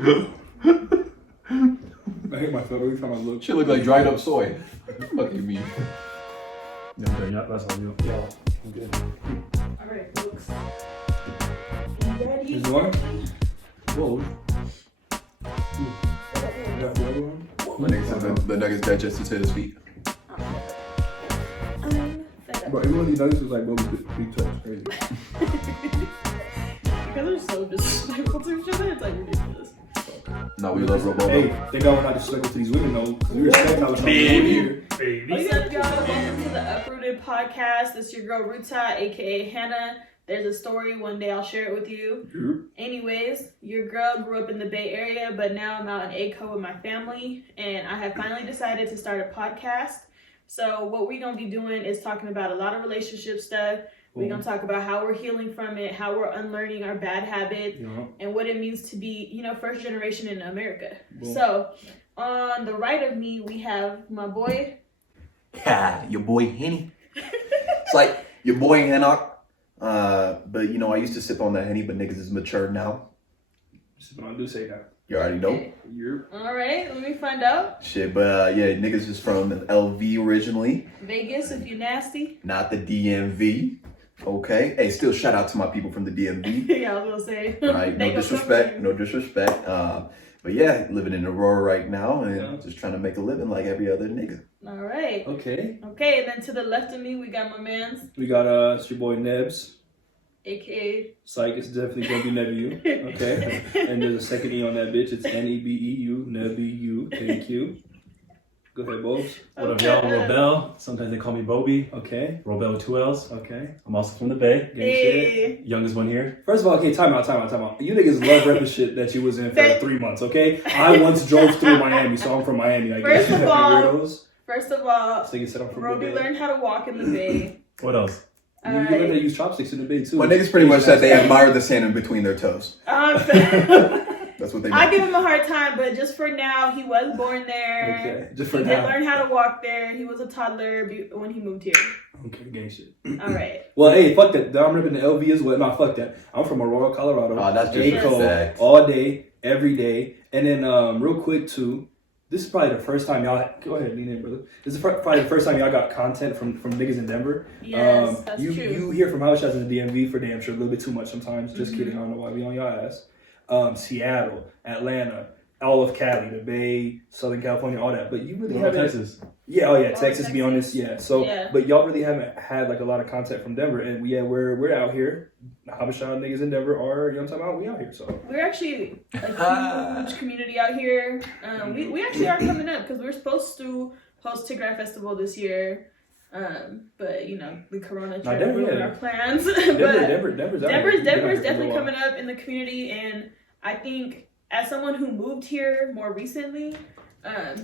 I hate myself every time I look. Shit look like dried up soy. What do you mean? Yeah, that's all you. Y'all, I'm good. Alright, folks. Ready? Is one? Whoa. Got the other one? My nigga said the nuggets digested to his feet. Bro, everyone these nuggets was like, bro, big touch, crazy. Because they're so disrespectful to each other, it's like ridiculous. No, we love Robo. Hey, they got one not disrespectful to these women though, because we respect how it's here. What's up, y'all? Welcome to the Uprooted Podcast. This is your girl Ruta, aka Hannah. There's a story, one day I'll share it with you. Anyways, your girl grew up in the Bay Area, but now I'm out in ACO with my family, and I have finally decided to start a podcast. So what we're going to be doing is talking about a lot of relationship stuff. We're going to talk about how we're healing from it, how we're unlearning our bad habits, and what it means to be, first generation in America. So on the right of me, we have my boy. Yeah, your boy Henny. It's like your boy Hannock. But I used to sip on that Henny, but niggas is mature now. Sipping on do say that. You already know. Okay. All right, let me find out. Shit, but niggas is from LV originally. Vegas, if you nasty. Not the DMV. Okay. Hey, still shout out to my people from the DMV. Yeah, I was gonna say. Right. No disrespect. But yeah, living in Aurora right now and just trying to make a living like every other nigga. All right. Okay, and then to the left of me, we got my man's. we got it's your boy Nebs. AKA. Psych, it's definitely gonna be Nebu. Okay. And there's a second E on that bitch. It's Nebeu, Nebu. Thank you. Go ahead, Bobs. What up, y'all? Robel. Sometimes they call me Bobby. Okay. Robel with 2 L's. Okay. I'm also from the Bay. Gang shit. Youngest one here. First of all, okay, time out. You niggas love repping shit that you was in for 3 months, okay? I once drove through Miami, so I'm from Miami, I guess. First of all, so you said I'm from Roby the Bay. learned how to walk in the Bay. What else? You learned how to use chopsticks in the Bay, too. Well, niggas pretty much said they admire the sand in between their toes. That's what they I give him a hard time, but just for now, he was born there. Okay, just for he now. did learn how to walk there. He was a toddler when he moved here. Okay, gang shit. All right. Well, hey, fuck that. I'm ripping the LV as well. No, fuck that. I'm from Aurora, Colorado. Oh, that's just ACO, all day, every day. And then, real quick, too, this is probably the first time y'all... Go ahead, lean in, brother. This is probably the first time y'all got content from niggas in Denver. Yes, that's true. You hear from habeshas in the DMV for damn sure a little bit too much sometimes. Just kidding. I don't know why we on your ass. Seattle, Atlanta, all of Cali, the Bay, Southern California, all that. But you really haven't... Texas. Yeah, Texas be on this, So, but y'all really haven't had like a lot of content from Denver, and we're out here. Habesha niggas in Denver are, you know what I'm talking about? We out here, so. We're actually a huge community out here. We actually are coming up because we're supposed to host Tigray Festival this year. But the corona tried to ruin our plans. Denver's definitely coming up in the community, and I think as someone who moved here more recently,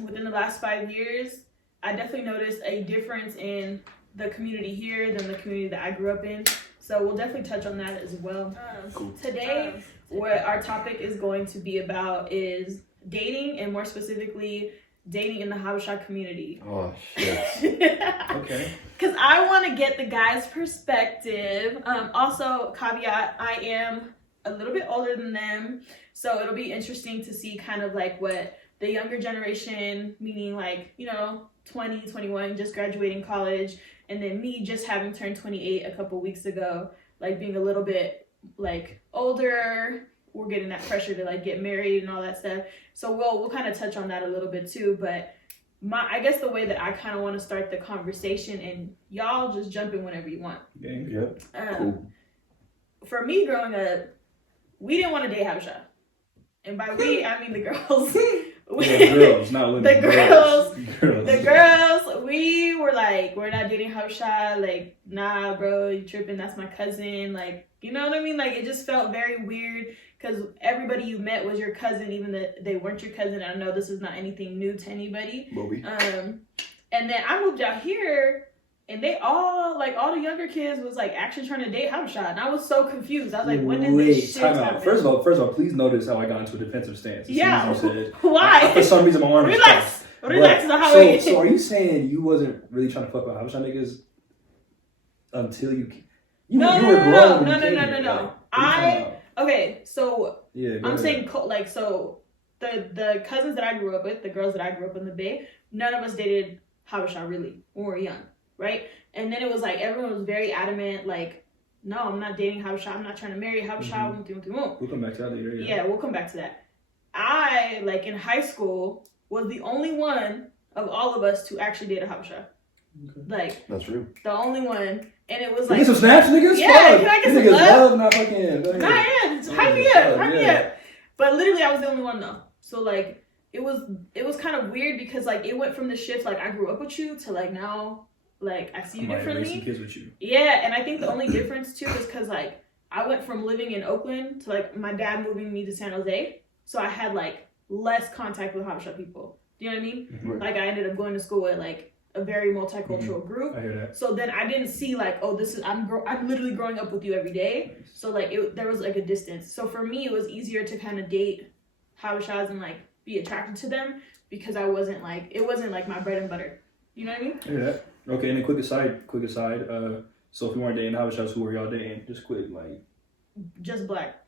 within the last 5 years, I definitely noticed a difference in the community here than the community that I grew up in. So we'll definitely touch on that as well. Today, what our topic is going to be about is dating, and more specifically, dating in the Habesha community. Oh, shit. Okay. Because I want to get the guy's perspective. Also, caveat, I am a little bit older than them. So it'll be interesting to see kind of like what the younger generation, meaning 20, 21, just graduating college, and then me just having turned 28 a couple weeks ago, being a little bit older. We're getting that pressure to get married and all that stuff. So we'll kind of touch on that a little bit too. But I guess the way that I kind of want to start the conversation, and y'all just jump in whenever you want. Yep. Cool. For me growing up, we didn't want to date Habesha. And by we, I mean the girls. Girls, not women. The girls, we were we're not dating Habesha. Nah, bro, you tripping. That's my cousin. You know what I mean? It just felt very weird because everybody you met was your cousin, even that they weren't your cousin. I know this is not anything new to anybody. Bobby. And then I moved out here, and they all, all the younger kids was actually trying to date Habesha, and I was so confused. I was when did this shit happen? First of all, please notice how I got into a defensive stance. Yeah. As soon as you said, why? For some reason, my arm is Relax is the highway. So are you saying you wasn't really trying to fuck with Habesha niggas until you were grown? No. Okay, so I'm saying the cousins that I grew up with, the girls that I grew up in the Bay, none of us dated Habesha really when we were young, right? And then it was like everyone was very adamant, like, no, I'm not dating Habesha. I'm not trying to marry Habesha. We'll come back to that later. Yeah, we'll come back to that. I, like, in high school, was the only one of all of us to actually date a Habesha. Okay. Like, That's real. the only one. And it was Like, like... get some snaps, niggas? Yeah, can I get These some niggas love? love not fucking... Go ahead. Nah, yeah, hype me up. But literally, I was the only one, though. So, like, it was kind of weird because, like, it went from the shift, like, I grew up with you to, like, now... Like, I see you differently. Raise some kids with you. Yeah, and I think the only difference, too, is because, like, I went from living in Oakland to, like, my dad moving me to San Jose. So I had, like, less contact with Habesha people. Do you know what I mean? Right. Like, I ended up going to school with, like, a very multicultural group. I hear that. So then I didn't see, like, oh, I'm literally growing up with you every day. So, like, there was, like, a distance. So for me, it was easier to kind of date Habeshas and, like, be attracted to them because it wasn't, like, my bread and butter. You know what I mean? I hear that. Okay, and then quick aside. So if you weren't dating Habeshas, who were y'all dating? Just quick, like. Just black.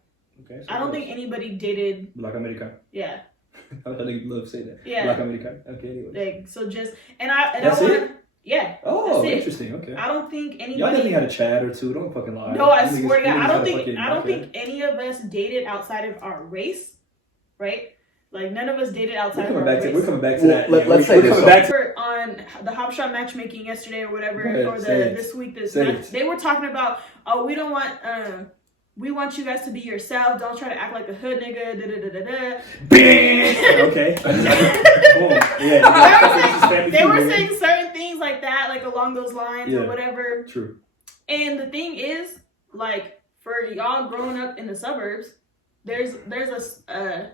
Okay. So I don't think anybody dated. Black American. Yeah. I think you love to say that. Yeah. Black American. Okay. Anyway. Like, so just I That's want it? Yeah. Oh, that's it. interesting. Okay. I don't think anybody. Y'all definitely had a chat or two. Don't fucking lie. No, I You swear to niggas- God, you I niggas don't had a think fucking- I don't okay. think any of us dated outside of our race, right? Like none of us dated outside We're of coming our back to race. we're coming back to Well, that. let's say we're this, coming back to We're on the Habesha matchmaking yesterday or whatever, Go ahead, or say it. this week. Say it. They were talking about, oh, we don't want we want you guys to be yourself. Don't try to act like a hood nigga. Da da da da da. Okay. Boom. Yeah. They were saying certain things like that, like along those lines Yeah. or whatever. True. And the thing is, like, for y'all growing up in the suburbs, there's a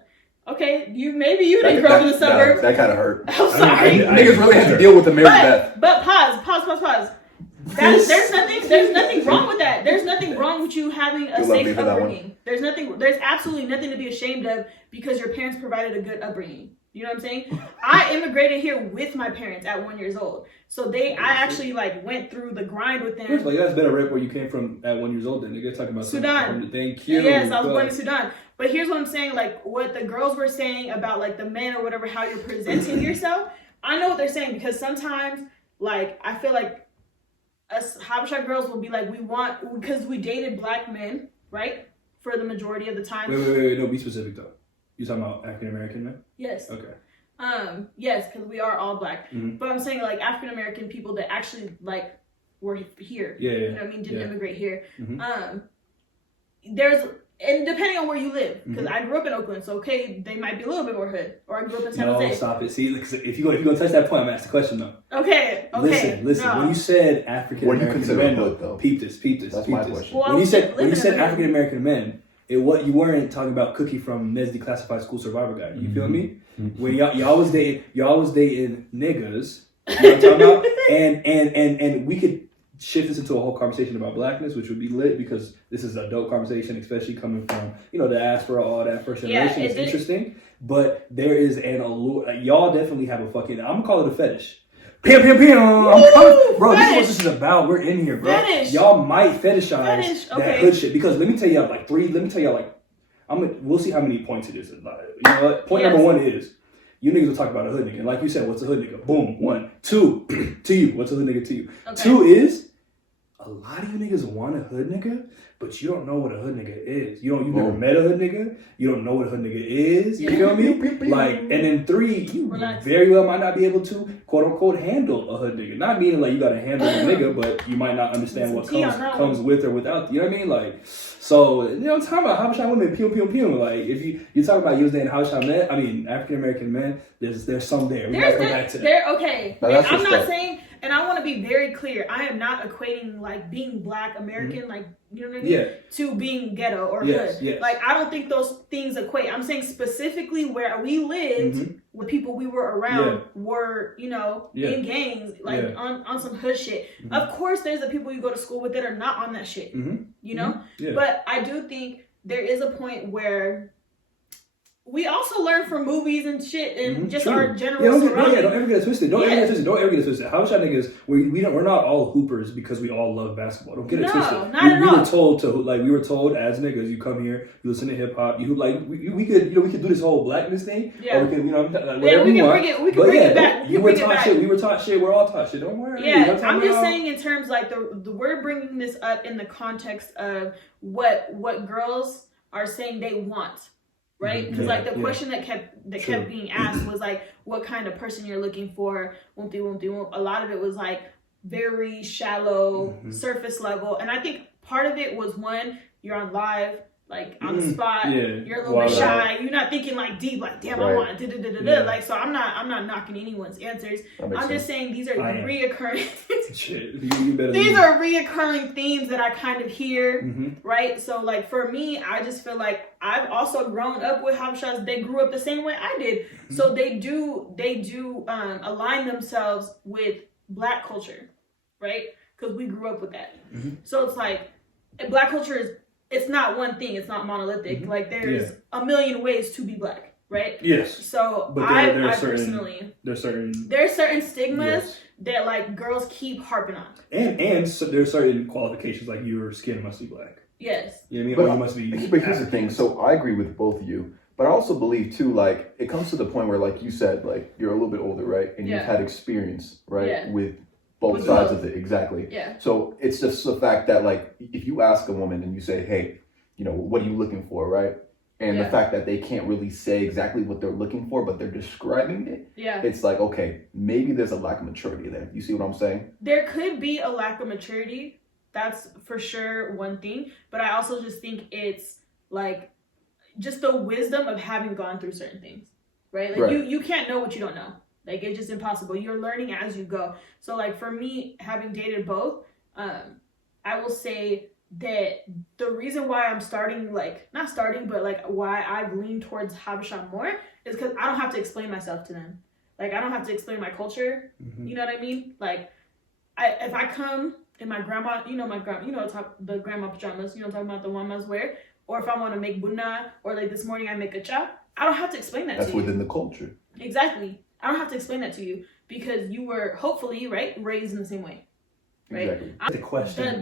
okay, you didn't grow up in the suburbs. That kind of hurt. I'm sorry. Niggas really had to deal with the married death. But pause. There's nothing wrong with that. There's nothing wrong with you having a You love me safe for that upbringing. There's absolutely nothing to be ashamed of because your parents provided a good upbringing. You know what I'm saying? I immigrated here with my parents at 1 year old. So I actually like went through the grind with them. First of all, you guys better rap where you came from at 1 year old then. Nigga talking about Sudan. Thank you. Yes, I was born in Sudan. But here's what I'm saying, like what the girls were saying about like the men or whatever, how you're presenting yourself. I know what they're saying because sometimes like I feel like us Habesha girls will be like, because we dated black men, right? For the majority of the time. Wait. No, be specific though. You talking about African American men? Yes. Okay. Yes, because we are all black. Mm-hmm. But I'm saying like African American people that actually like were here. Yeah. You know what I mean? Didn't immigrate here. Mm-hmm. And depending on where you live, because Mm-hmm. I grew up in Oakland, so okay, they might be a little bit more hood. Or I grew up in San No, Jose. stop it. See, if you go touch that point, I'm gonna ask the question though. Okay. Listen. No. When you said African What do you American consider men, hood, though? peep this. That's my question. Well, When you said living in the hood. African American men, you weren't talking about Cookie from Ned's Declassified School Survivor Guide. You feel me? When y'all was dating niggas, you know what I'm talking about? And we could shift this into a whole conversation about blackness, which would be lit because this is a dope conversation, especially coming from, the diaspora, all that first generation. It's interesting. But there is an allure. Y'all definitely have a fucking, I'm gonna call it a fetish. Pam. Bro, this is what this is about. We're in here, bro. Fetish. Y'all might fetishize Okay. that hood shit because let me tell y'all we'll see how many points it is. You know what? Point number one is you niggas will talk about a hood nigga. Like you said, what's a hood nigga? Boom. 1. 2, to you. What's a hood nigga to you? Okay. 2 is a lot of you niggas want a hood nigga, but you don't know what a hood nigga is. You've never met a hood nigga. You don't know what a hood nigga is. You feel me? Like, and then 3, you very well might not be able to quote unquote handle a hood nigga. Not meaning like you gotta handle a nigga, but you might not understand what comes with or without. You know what I mean? Like, so I'm talking about Habesha women, pew. Like, if you're talking about you was dating Habesha men, I mean African American men, there's some there. We gotta come back to that. Okay. Now, that's I'm what's not up. saying, and I want to be very clear. I am not equating like being black American, like you know what I mean, Yeah. to being ghetto or Yes, hood. yes. Like I don't think those things equate. I'm saying specifically where we lived, with people we were around were, in gangs, like on some hood shit. Of course, there's the people you go to school with that are not on that shit. You know, Yeah. but I do think there is a point where we also learn from movies and shit and just True. our general don't surroundings. ever get it twisted. Don't ever get it twisted. Habesha niggas, we're not all hoopers because we all love basketball. Don't get it twisted. Not at all. We were told as niggas, you come here, you listen to hip hop, you like we could do this whole blackness thing. Yeah. Or we can whatever we you can want. bring it back. We were taught shit. We were taught shit. We're all taught shit. Don't worry. Yeah, I'm just saying in terms like we're bringing this up in the context of what girls are saying they want. Right? Because like the question that kept being asked was like, what kind of person you're looking for? Won't. A lot of it was like very shallow, surface level. And I think part of it was one, you're on live, like on the spot, you're a little bit shy. You're not thinking like deep, like damn, I want like. So I'm not knocking anyone's answers. I'm just saying these are reoccurring. These are reoccurring themes that I kind of hear, right? So like for me, I just feel like I've also grown up with habeshas. They grew up the same way I did, so they do align themselves with Black culture, right? Because we grew up with that. So it's like Black culture is. It's not one thing. It's not monolithic. Like there's a million ways to be Black, right? Yes. So but I personally, there's certain stigmas that like girls keep harping on, and so there's certain qualifications like your skin must be Black. Yes. You know what I mean? But, or you must be. But here's the thing. So I agree with both of you, but I also believe too, like it comes to the point where, like you said, like you're a little bit older, right, and you've had experience, right, with both sides of it. Exactly. Yeah. So it's just the fact that like if you ask a woman and you say, hey, you know, what are you looking for, right? And the fact that they can't really say exactly what they're looking for, but they're describing it. Yeah. It's like, okay, maybe there's a lack of maturity there. You see what I'm saying? There could be a lack of maturity. That's for sure one thing. But I also just think it's like just the wisdom of having gone through certain things, right? Like you can't know what you don't know. Like it's just impossible. You're learning as you go. So like for me, having dated both, I will say that the reason why I'm why I've leaned towards Habesha more is because I don't have to explain myself to them. Like I don't have to explain my culture. You know what I mean? Like if I come in my grandma, the grandma pajamas, I'm talking about the one moms wear, or if I want to make bunna, or like this morning I make a cha, I don't have to explain that to you. That's within the culture. Exactly. I don't have to explain that to you because you were hopefully, right, raised in the same way. Right? Exactly.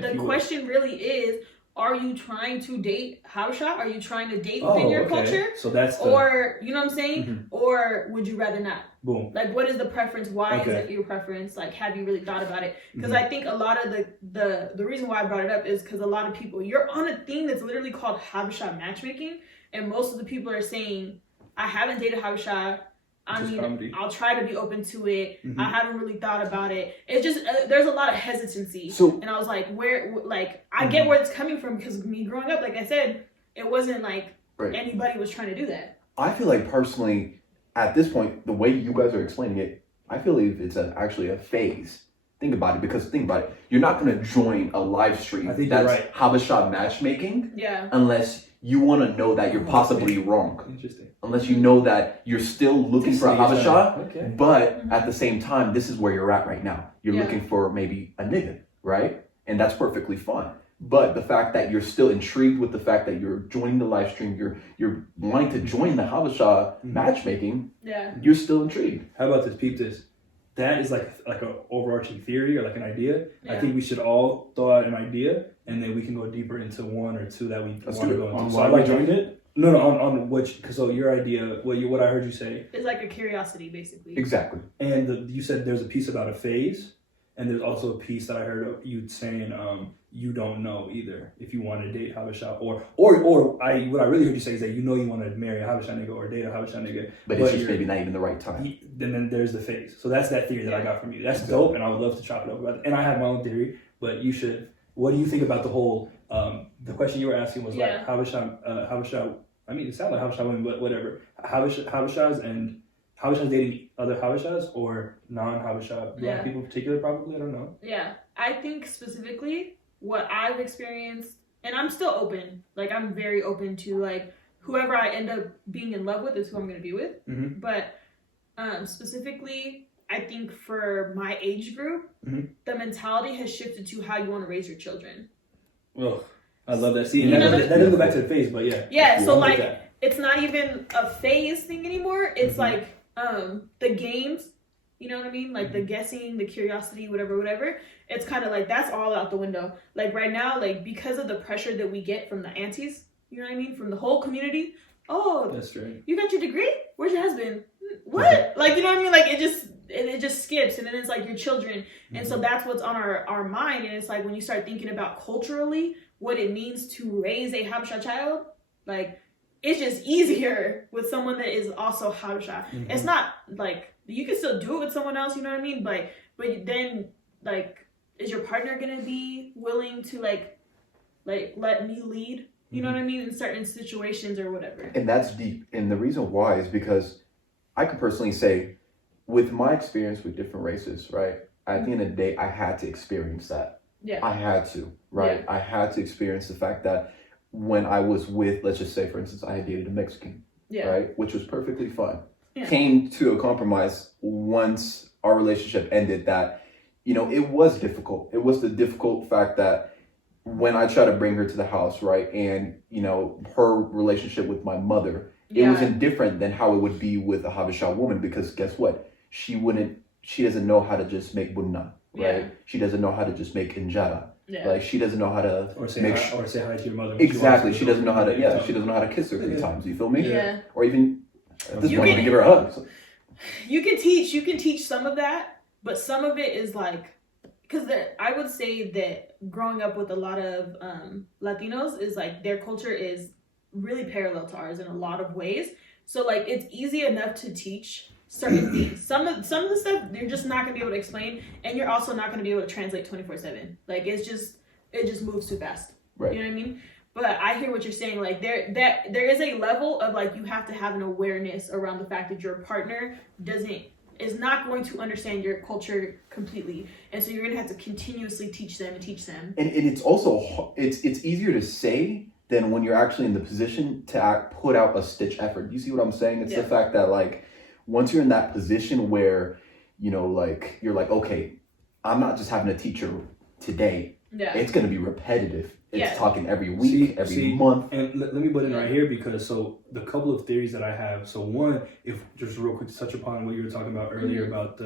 The question really is, are you trying to date Habesha? Are you trying to date within your culture? So that's or you know what I'm saying? Or would you rather not? Boom. Like what is the preference? Why is it your preference? Like have you really thought about it? Because I think a lot of the reason why I brought it up is because a lot of people, you're on a thing that's literally called Habesha matchmaking, and most of the people are saying, I haven't dated Habesha. I'll try to be open to it. I haven't really thought about it. It's just there's a lot of hesitancy. And I was like, I get where it's coming from because me growing up, like I said, it wasn't like anybody was trying to do that. I feel like personally, at this point, the way you guys are explaining it, I feel like it's actually a phase. Think about it. You're not going to join a live stream that's Habesha matchmaking unless you want to know that you're possibly wrong. Interesting. Unless you know that you're still looking for a Habesha, but at the same time, this is where you're at right now. You're looking for maybe a nigga, right? And that's perfectly fine. But the fact that you're still intrigued with the fact that you're joining the live stream, you're wanting to join the Habesha matchmaking, you're still intrigued. How about this? Peep this. That is like an overarching theory or like an idea. I think we should all throw out an idea, and then we can go deeper into one or two that we want to go into. So I like joined it. No, on which. So your idea, what I heard you say, it's like a curiosity, basically. Exactly. And you said there's a piece about a phase, and there's also a piece that I heard you saying, you don't know either if you want to date Habesha or what I really heard you say is that you want to marry a Habesha nigga or date a Habesha nigga, but it's just maybe not even the right time. Then there's the phase. So that's that theory that I got from you. That's dope, and I would love to chop it up about it. And I have my own theory, but you should. What do you think about the whole? The question you were asking was like Habesha. I mean, it sounded like Habesha women, but whatever. Habeshas and Habeshas dating other Habeshas or non-Habesha Black people in particular, probably. I don't know. Yeah, I think specifically what I've experienced, and I'm still open. Like I'm very open to like whoever I end up being in love with is who I'm going to be with. But specifically, I think for my age group, the mentality has shifted to how you want to raise your children. Oh, I love that. See, that doesn't go back to the phase, but yeah. Yeah, so like it's not even a phase thing anymore. It's like the games, you know what I mean? Like the guessing, the curiosity, whatever. It's kind of like that's all out the window. Like right now, like because of the pressure that we get from the aunties, you know what I mean? From the whole community. Oh, that's right. You got your degree? Where's your husband? What? Like, you know what I mean? Like it just skips, and then it's like your children. And so that's what's on our mind. And it's like when you start thinking about culturally what it means to raise a Habesha child, like it's just easier with someone that is also Habesha. It's not like you can still do it with someone else, you know what I mean? But then like is your partner gonna be willing to like let me lead? You know what I mean? In certain situations or whatever. And that's deep. And the reason why is because I could personally say, with my experience with different races, right? At the end of the day, I had to experience that. Yeah. I had to, right? Yeah. I had to experience the fact that when I was with, let's just say, for instance, I had dated a Mexican, right? Which was perfectly fine. Yeah. Came to a compromise once our relationship ended that, you know, it was difficult. It was the difficult fact that when I tried to bring her to the house, right, and, you know, her relationship with my mother, it wasn't different than how it would be with a Habesha woman, because guess what? She doesn't know how to just make bunna, right? Yeah. She doesn't know how to just make injera. Yeah. Like, she doesn't know how to or say hi to your mother. Exactly. She doesn't know how to, she doesn't know how to kiss her 3 times, you feel me? Yeah. Or even, at this point, give her a hug. So. You can teach some of that, but some of it is like, because I would say that growing up with a lot of Latinos is like their culture is really parallel to ours in a lot of ways. So like it's easy enough to teach certain things. Some of the stuff you're just not gonna be able to explain, and you're also not gonna be able to translate 24/7. Like it just moves too fast. Right. You know what I mean? But I hear what you're saying. Like there is a level of like you have to have an awareness around the fact that your partner is not going to understand your culture completely, and so you're going to have to continuously teach them. And it's also it's easier to say than when you're actually in the position to put out a stitch effort. You see what I'm saying? It's the fact that like once you're in that position where, you know, like you're like, okay, I'm not just having to teach her today. Yeah. It's going to be repetitive. It's talking every week, every month. And let me butt in right here, because so the couple of theories that I have. So one, if just real quick to touch upon what you were talking about earlier about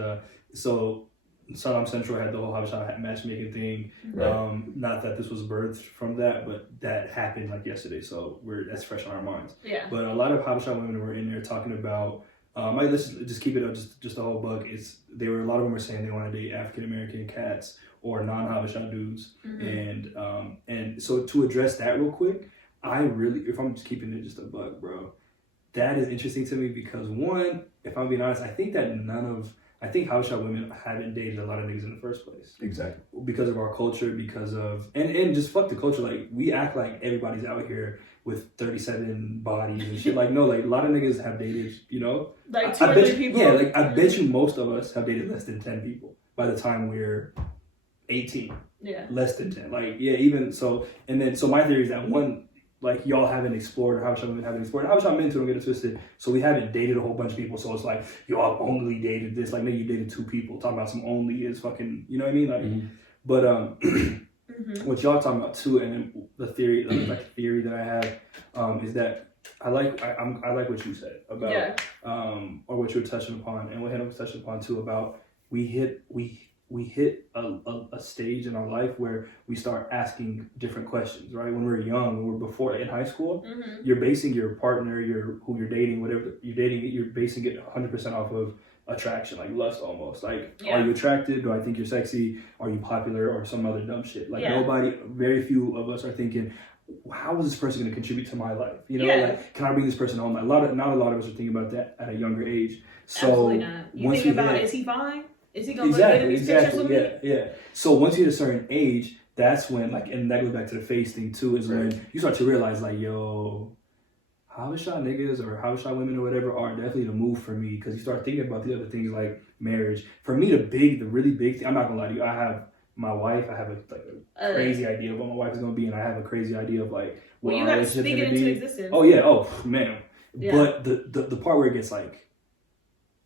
so Saddam Central had the whole Habesha matchmaking thing. Right. Not that this was birthed from that, but that happened like yesterday. So that's fresh on our minds. Yeah. But a lot of Habesha women were in there talking about. Let's just keep it up. Just the whole bug is a lot of them were saying they want to date African American cats or non-Habesha dudes, and so to address that real quick, if I'm just keeping it just a bug, bro, that is interesting to me because one, if I'm being honest, I think Habesha women haven't dated a lot of niggas in the first place. Exactly. Because of our culture, because of and just fuck the culture. Like we act like everybody's out here with 37 bodies and shit. Like no, like a lot of niggas have dated, you know, like 2 or 3 people. Yeah, like I bet you most of us have dated less than 10 people by the time we're 18. Yeah. Less than 10. Like yeah, even so. And then so my theory is that one, like y'all haven't explored, or Habesha women haven't explored. Habesha men too, don't get it twisted. So we haven't dated a whole bunch of people. So it's like y'all only dated this. Like maybe you dated 2 people. Talking about some only is fucking, you know what I mean? Like, but what y'all talking about too, and then the theory, like theory that I have, is that I like what you said about, or what you were touching upon, and what Hannah was touching upon too about we hit a stage in our life where we start asking different questions, right? When we're young, when we're before in high school, you're basing your partner, who you're dating, whatever you're dating, you're basing it 100% off of attraction, like lust almost. Like, are you attracted? Do I think you're sexy? Are you popular? Or some other dumb shit. Like very few of us are thinking, how is this person going to contribute to my life? You know, like, can I bring this person home? Not a lot of us are thinking about that at a younger age. So absolutely not. You think about, is he fine? Is he gonna look good in these pictures with me? Yeah. So once you hit a certain age, that's when and that goes back to the face thing too, is when you start to realize like, yo, Habesha niggas or Habesha women or whatever are definitely the move for me, because you start thinking about the other things like marriage. For me, the really big thing, I'm not gonna lie to you, I have my wife, I have a crazy idea of what my wife is gonna be, and I have a crazy idea of like what you have to speak it into existence. Oh yeah, man. Yeah. But the part where it gets like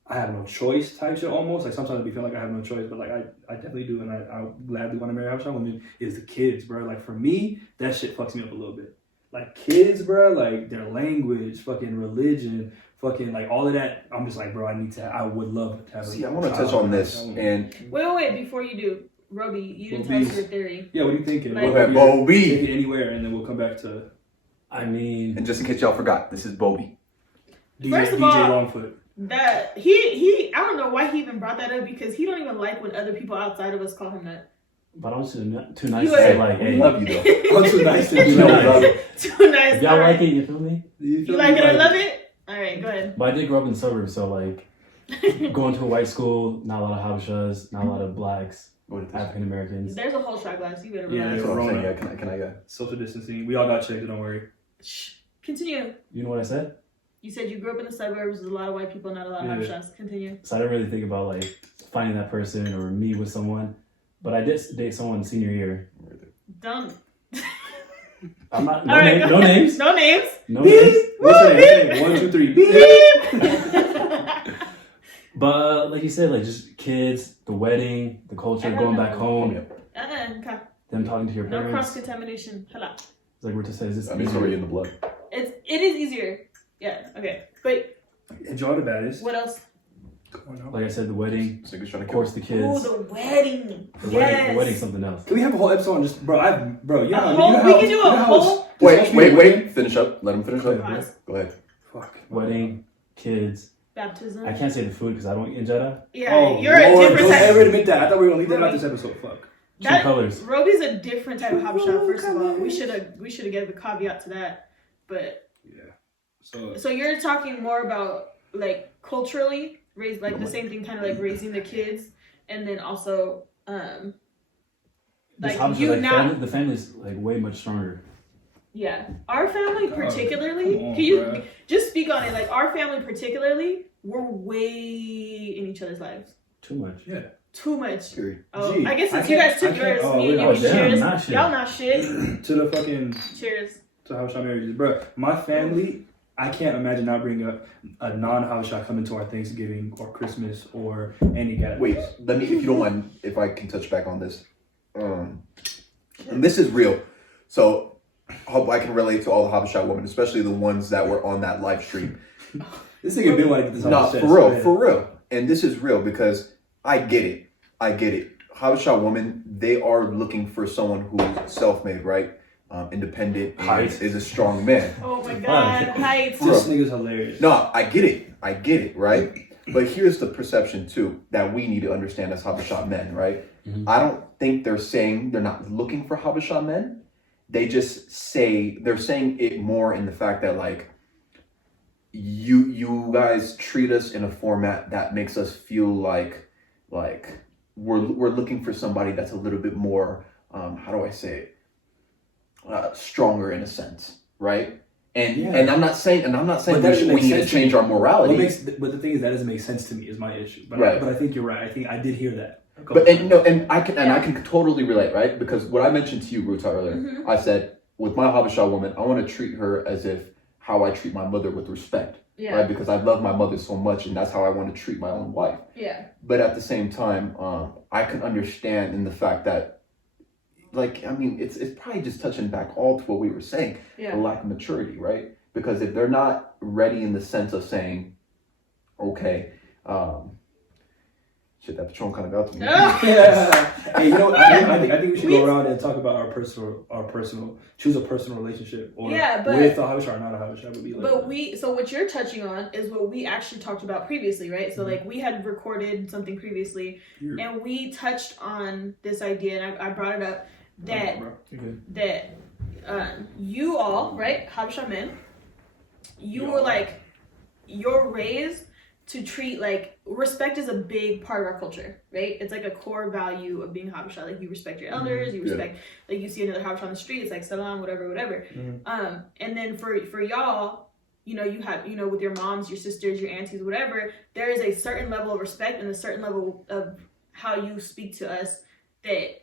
I have no choice type shit almost. Like sometimes I feel like I have no choice, but like I definitely do, and I gladly want to marry Habesha women, is the kids, bro. Like for me, that shit fucks me up a little bit. like kids, bro, like their language, fucking religion, fucking like all of that. I'm just like, bro, I would love to have. See, I want to touch on this and wait. Before you do, Roby, you didn't tell us your theory. Yeah, what are you thinking? Like, Bobby. Take it anywhere, and then we'll come back to. I mean, and just in case y'all forgot, this is Bobby. First of DJ all, Longfoot. That he I don't know why he even brought that up because he don't even like when other people outside of us call him that. But I'm too nice to say like, hey, love you though. I'm too nice to be like, too nice. If y'all like it, you feel me? You like it? I love it. All right, go ahead. But I did grow up in the suburbs, so like going to a white school, not a lot of habeshas, not a lot of blacks, African Americans. There's a whole shot glass. You better relax. That's what I'm saying. Yeah, can I go? Social distancing. We all got checked. Don't worry. Shh. Continue. You know what I said? You said you grew up in the suburbs. There's a lot of white people, not a lot of habeshas. Continue. So I didn't really think about like finding that person or me with someone. But I did date someone senior year. Dumb. I'm not. No names. No names. No names. No names. What's your name? 1, 2, 3. Beep. But like you said, like just kids, the wedding, the culture, going back home, Okay. them talking to your No parents. cross contamination. Hello. It's like we're to say, is this? I mean, it's already in the blood. It is easier. Yeah. Okay. But Enjoy the baddest. what else? Like I said, the wedding, This nigga's trying of to course, the kids. Oh, the wedding. The Yes. wedding's something else. Can we have a whole episode on just, bro? You know, We can do a whole. Wait. Finish up. Let him finish up. Pause. Go ahead. Fuck. Wedding, kids. Baptism. I can't say the food because I don't eat injera. Yeah, Oh, you're a Lord, different don't type. ever admit that. I thought we were gonna leave that out this episode. Fuck. Two colors. Roby's a different type of habesha. First of all, we should have given a caveat to that. But Yeah. so you're talking more about like culturally raise like the same thing, kind of like raising the kids, and then also This like habesha, you like not the family's like way much stronger. yeah. Our family particularly, come on, can you bruh. just speak on it? Like our family particularly, we're way in each other's lives. Too much. Yeah. Too much. Period. Oh, Gee, I guess I since you can't- guys took I can't- yours, oh, me and wait, you oh, damn, cheers. not shit. Y'all not shit. To the fucking Cheers. to Habesha marriages, bro. My family, I can't imagine not bringing up a non-Habesha coming to our Thanksgiving or Christmas or any gathering. Wait, let me, if you don't mind, if I can touch back on this. And this is real. So I hope I can relate to all the Habesha women, especially the ones that were on that live stream. This nigga been wanting to get this on No, his chest. for real. And this is real because I get it. Habesha women, they are looking for someone who's self-made, right? Independent, and is a strong man. Oh my god, heights. This nigga's hilarious. No, I get it, right? But here's the perception too that we need to understand as Habesha men, right? Mm-hmm. I don't think they're saying they're not looking for Habesha men. They just say they're saying it more in the fact that like you guys treat us in a format that makes us feel like we're looking for somebody that's a little bit more how do I say it, stronger in a sense, right? And I'm not saying we need to change our morality. But the thing is that doesn't make sense to me is my issue. But Right. but I think you're right. I think I did hear that. But I can totally relate, right? Because what I mentioned to you, Ruta, earlier, I said with my Habesha woman, I want to treat her as if how I treat my mother with respect, right? Because I love my mother so much, and that's how I want to treat my own wife. Yeah. But at the same time, I can understand in the fact that, like, I mean, it's probably just touching back all to what we were saying, the lack of maturity, right? Because if they're not ready in the sense of saying, okay, shit, that Patron kind of got to me. Yeah. Hey, you know what? I think we should go around and talk about our personal choose a personal relationship or with a Habesha or not a Habesha would be like. So what you're touching on is what we actually talked about previously, right? So like we had recorded something previously and we touched on this idea and I brought it up that you all, right, Habesha men, were like, you're raised to treat like respect is a big part of our culture, right? It's like a core value of being Habesha. Like you respect your elders, you respect like you see another Habesha on the street, it's like salam, whatever. And then for y'all, you have with your moms, your sisters, your aunties, whatever. There is a certain level of respect and a certain level of how you speak to us that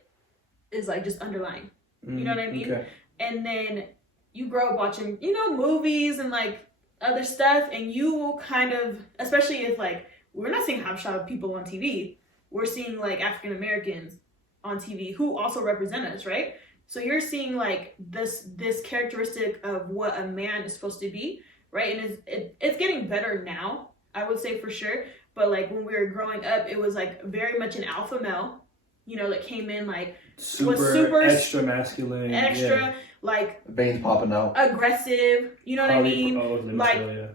is like just underlying. You know what I mean? Okay. And then you grow up watching movies and like other stuff, and you will kind of, especially if like we're not seeing Habesha people on TV, we're seeing like African Americans on TV who also represent us, right? So you're seeing like this characteristic of what a man is supposed to be, right? And it's getting better now, I would say for sure. But like when we were growing up, it was like very much an alpha male, you know, that came in like super extra masculine, like veins popping out, aggressive, you know what I mean?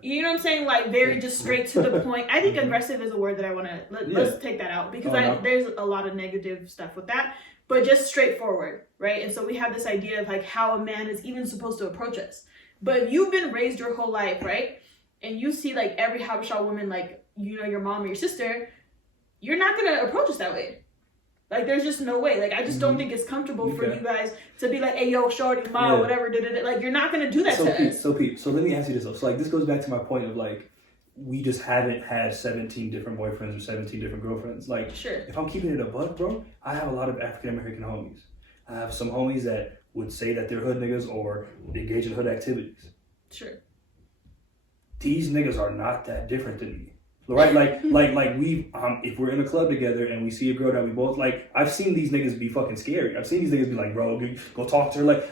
You know what I'm saying? Like very just straight to the point. I think aggressive is a word that I want to let's take that out because there's a lot of negative stuff with that, but just straightforward, right? And so we have this idea of like how a man is even supposed to approach us. But if you've been raised your whole life, right? And you see like every Habesha woman, like, you know, your mom or your sister, you're not going to approach us that way. Like, there's just no way. Like, I just don't think it's comfortable for you guys to be like, hey, yo, shorty, ma, whatever. Like, you're not going to do that to us. So let me ask you this, though. So, like, this goes back to my point of, like, we just haven't had 17 different boyfriends or 17 different girlfriends. Like, if I'm keeping it a buck, bro, I have a lot of African-American homies. I have some homies that would say that they're hood niggas or engage in hood activities. Sure. These niggas are not that different than me. Right, like we if we're in a club together and we see a girl that we both like, I've seen these niggas be fucking scary. I've seen these niggas be like, bro, go talk to her.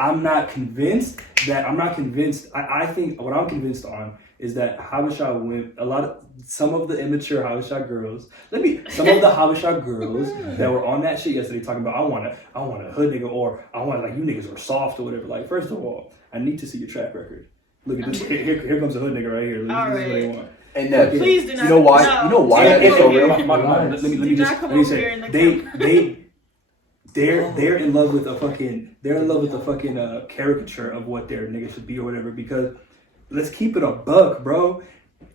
I'm not convinced. I think what I'm convinced on is that Habesha women, some of the immature Habesha girls, some of the Habesha girls that were on that shit yesterday talking about, I want a hood nigga, or I want like you niggas are soft or whatever. Like, first of all, I need to see your track record. Look at this. Here comes a hood nigga right here. This is what they want. And please do not. You know why? No. You know why it's so real. Let me just say, they're in love with a fucking caricature of what their nigga should be or whatever. Because let's keep it a buck, bro.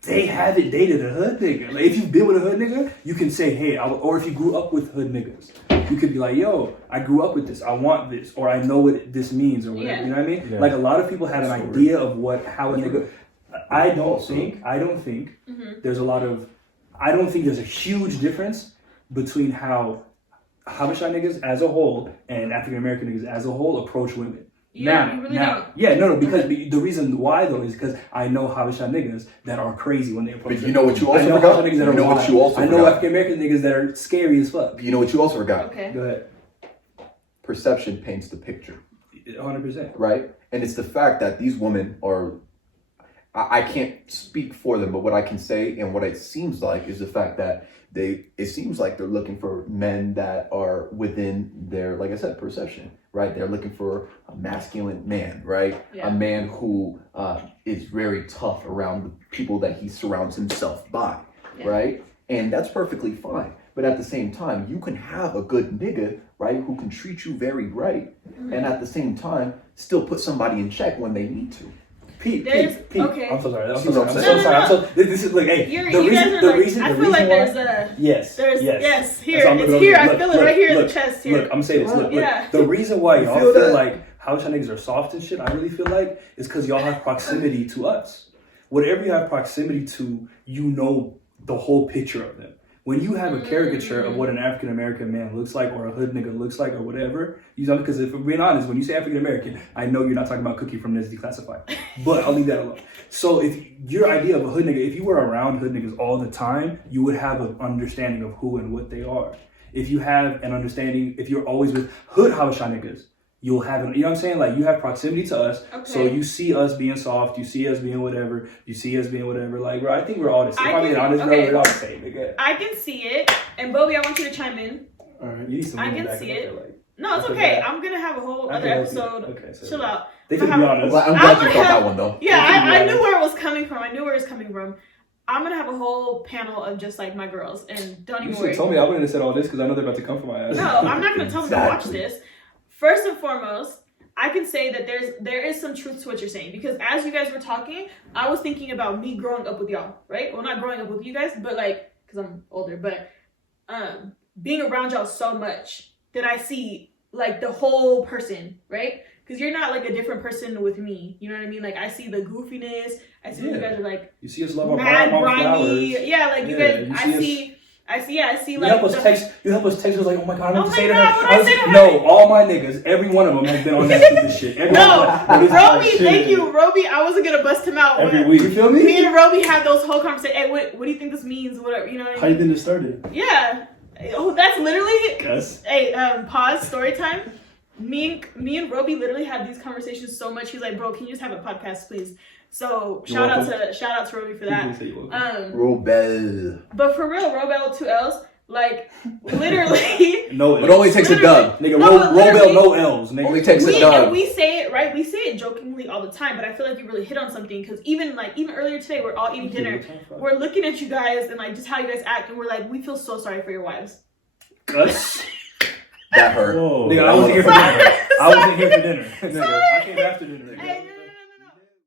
They haven't dated a hood nigga. Like, if you've been with a hood nigga, you can say, hey, or if you grew up with hood niggas, you could be like, yo, I grew up with this. I want this, or I know what this means, or whatever. Yeah. You know what I mean? Yeah. Like, a lot of people had an idea of how a nigga. I don't think there's a huge difference between how Habesha niggas as a whole and African American niggas as a whole approach women. Because the reason why though is because I know Habesha niggas that are crazy when they approach. But you know what you also forgot? I know African American niggas that are scary as fuck. You know what you also forgot? Okay. Go ahead. Perception paints the picture. 100%. Right? And it's the fact that these women are, I can't speak for them, but what I can say and what it seems like is the fact that it seems like they're looking for men that are within their, like I said, perception, right? They're looking for a masculine man, right? Yeah. A man who is very tough around the people that he surrounds himself by, right? And that's perfectly fine. But at the same time, you can have a good nigga, right, who can treat you very right, and at the same time, still put somebody in check when they need to. Pete. Okay. I'm so sorry. No. This is like, hey, the reason I feel like there's a yes. Here it's here. I feel it right here in the chest. Here. Look, I'm saying this. Look. The reason why y'all feel like Habesha niggas are soft and shit, I really feel like, is because y'all have proximity to us. Whatever you have proximity to, you know the whole picture of them. When you have a caricature of what an African American man looks like, or a hood nigga looks like, or whatever, you know, because if we're being honest, when you say African American, I know you're not talking about Cookie from Ned's Declassified, but I'll leave that alone. So if your idea of a hood nigga, if you were around hood niggas all the time, you would have an understanding of who and what they are. If you have an understanding, if you're always with hood Habesha niggas, you'll have, you know what I'm saying? Like, you have proximity to us, so you see us being soft, you see us being whatever, Like, bro, I think we're all the same. If I'm being honest, bro, we're all the same, nigga. I can see it, and Bobby, I want you to chime in. All right, you need some. I can see it. No, it's okay. I'm gonna have a whole other episode. Okay, so chill out. They can be honest. I'm glad you felt that one though. Yeah, I knew where it was coming from. I'm gonna have a whole panel of just like my girls, and don't even worry. You should have told me I wouldn't have said all this because I know they're about to come for my ass. No, I'm not gonna tell them to watch this. First and foremost, I can say that there is some truth to what you're saying, because as you guys were talking, I was thinking about me growing up with y'all, right? Well, not growing up with you guys, but like, because I'm older, but being around y'all so much that I see like the whole person, right? Because you're not like a different person with me, you know what I mean? Like, I see the goofiness, I see you guys are like, you see us love our mad grimy, yeah, like you guys, I see you like help us text us like, oh my god, I'm say to her. No, all my niggas, every one of them has been on that stupid shit. Roby, thank you, Roby. I wasn't gonna bust him out every week. You feel me? Me and Roby had those whole conversations. Hey, what do you think this means? Whatever, you know what I mean? How you think this started? Yeah. Oh, that's literally. Yes. Hey, pause. Story time. me and Roby literally had these conversations so much. He's like, bro, can you just have a podcast, please? So shout out to Roby for that. Robel. But for real, Robel with 2 L's. Like, literally. No, it only takes a dub. Nigga, Robel, no L's. Nigga. Only takes a dub. And we say it, right? We say it jokingly all the time, but I feel like you really hit on something. Because even earlier today, we're all eating dinner. We're looking at you guys and, like, just how you guys act. And we're like, we feel so sorry for your wives. Us? That hurt. Nigga, I wasn't here for dinner. Nigga, I came after dinner. Nigga.